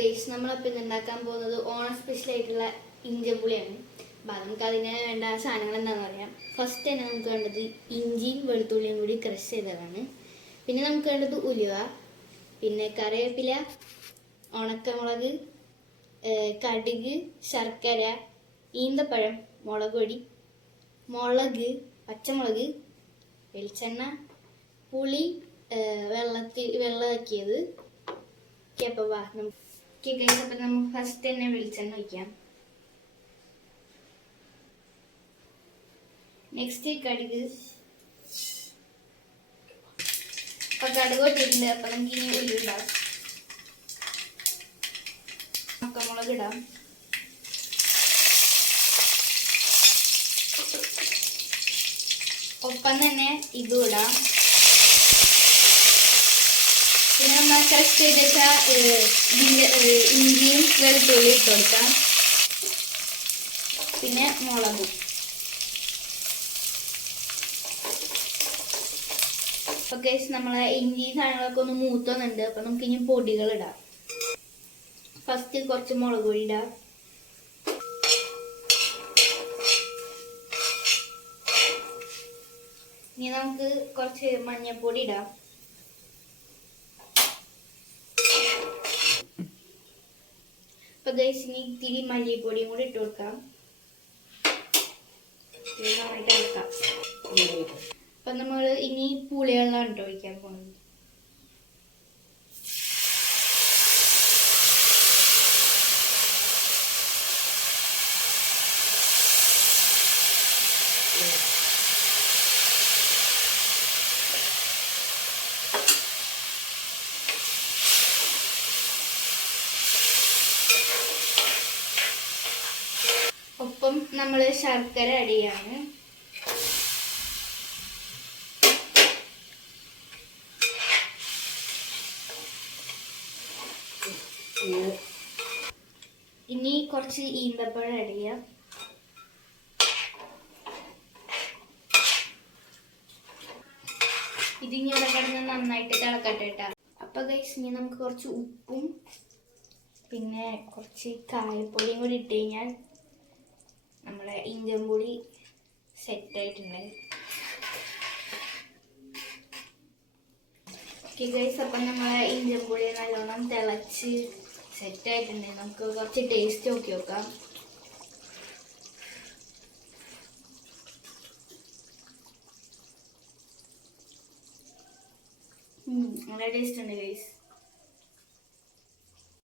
Guys നമ്മളപ്പോൾ ഇന്ന് ഉണ്ടാക്കാൻ പോകുന്നത് ഓണം സ്പെഷ്യൽ ആയിട്ടുള്ള ഇഞ്ചിപ്പുളിയാണ്. അപ്പം നമുക്ക് അതിന് വേണ്ട സാധനങ്ങൾ എന്താണെന്ന് പറയാം. ഫസ്റ്റ് തന്നെ നമുക്ക് വേണ്ടത് ഇഞ്ചിയും വെളുത്തുള്ളിയും കൂടി ക്രഷ് ചെയ്തതാണ്. പിന്നെ നമുക്ക് വേണ്ടത് ഉലുവ, പിന്നെ കറിവേപ്പില, ഉണക്കമുളക്, കടുക്, ശർക്കര, ഈന്തപ്പഴം, മുളക് പൊടി, മുളക്, പച്ചമുളക്, വെളിച്ചെണ്ണ, പുളി വെള്ളമാക്കിയത്. അപ്പോൾ നമുക്ക് ഫസ്റ്റ് തന്നെ വെളിച്ചെണ്ണ ഒഴിക്കാം. നെക്സ്റ്റ് കടുക്. അപ്പം കടുക് ഇട്ടിട്ടുണ്ട്. അപ്പം നമുക്ക് ഇനി ഉള്ളി ഇടാം. ഉണക്കമുളക് ഇടാം. ഒപ്പം തന്നെ ഇതും ഇടാം. പിന്നെ നമ്മൾ ക്രഷ് ചെയ്ത് വെച്ച ഇഞ്ചിയും വെളുത്തുള്ളി ഇട്ട് കൊടുക്കാം. പിന്നെ മുളകും. ഓക്കെ, നമ്മളെ ഇഞ്ചി സാധനങ്ങളൊക്കെ ഒന്ന് മൂത്തുന്നുണ്ട്. അപ്പം നമുക്ക് ഇനി പൊടികൾ ഇടാം. ഫസ്റ്റ് കുറച്ച് മുളക് പൊടി ഇടാം. ഇനി നമുക്ക് കുറച്ച് മഞ്ഞൾപ്പൊടി ഇടാം. അപ്പൊ ഗൈസ് ഇനി ഇത്തിരി മല്ലിപ്പൊടിയും കൂടി ഇട്ട് കൊടുക്കാം. നന്നായിട്ട് ഇളക്കാം. അപ്പൊ നമ്മൾ ഇനി പുളിവെള്ളം ഇട്ട് ഒഴിക്കാൻ പോകുന്നത്. ഒപ്പം നമ്മൾ ശർക്കര ആഡ് ചെയ്യാണ്. ഇനി കുറച്ച് ഈന്തപ്പഴം ആഡ് ചെയ്യാം. ഇതിനി ഇവിടെ കിടന്ന് നന്നായിട്ട് തിളക്കട്ടെ കേട്ടോ. അപ്പൊ ഗൈസ് ഇനി നമുക്ക് കുറച്ച് ഉപ്പും പിന്നെ കുറച്ച് കായപ്പൊടിയും കൂടി ഇട്ട് കഴിഞ്ഞാൽ നമ്മുടെ ഇഞ്ചിപ്പുളി സെറ്റായിട്ടുണ്ട്. ഓക്കെ ഗൈസ്, അപ്പം നമ്മളെ ഇഞ്ചിപ്പുളി നല്ലോണം തിളച്ച് സെറ്റായിട്ടുണ്ട്. നമുക്ക് കുറച്ച് ടേസ്റ്റ് നോക്കി നോക്കാം. നല്ല ടേസ്റ്റ് ഉണ്ട് ഗൈസ്.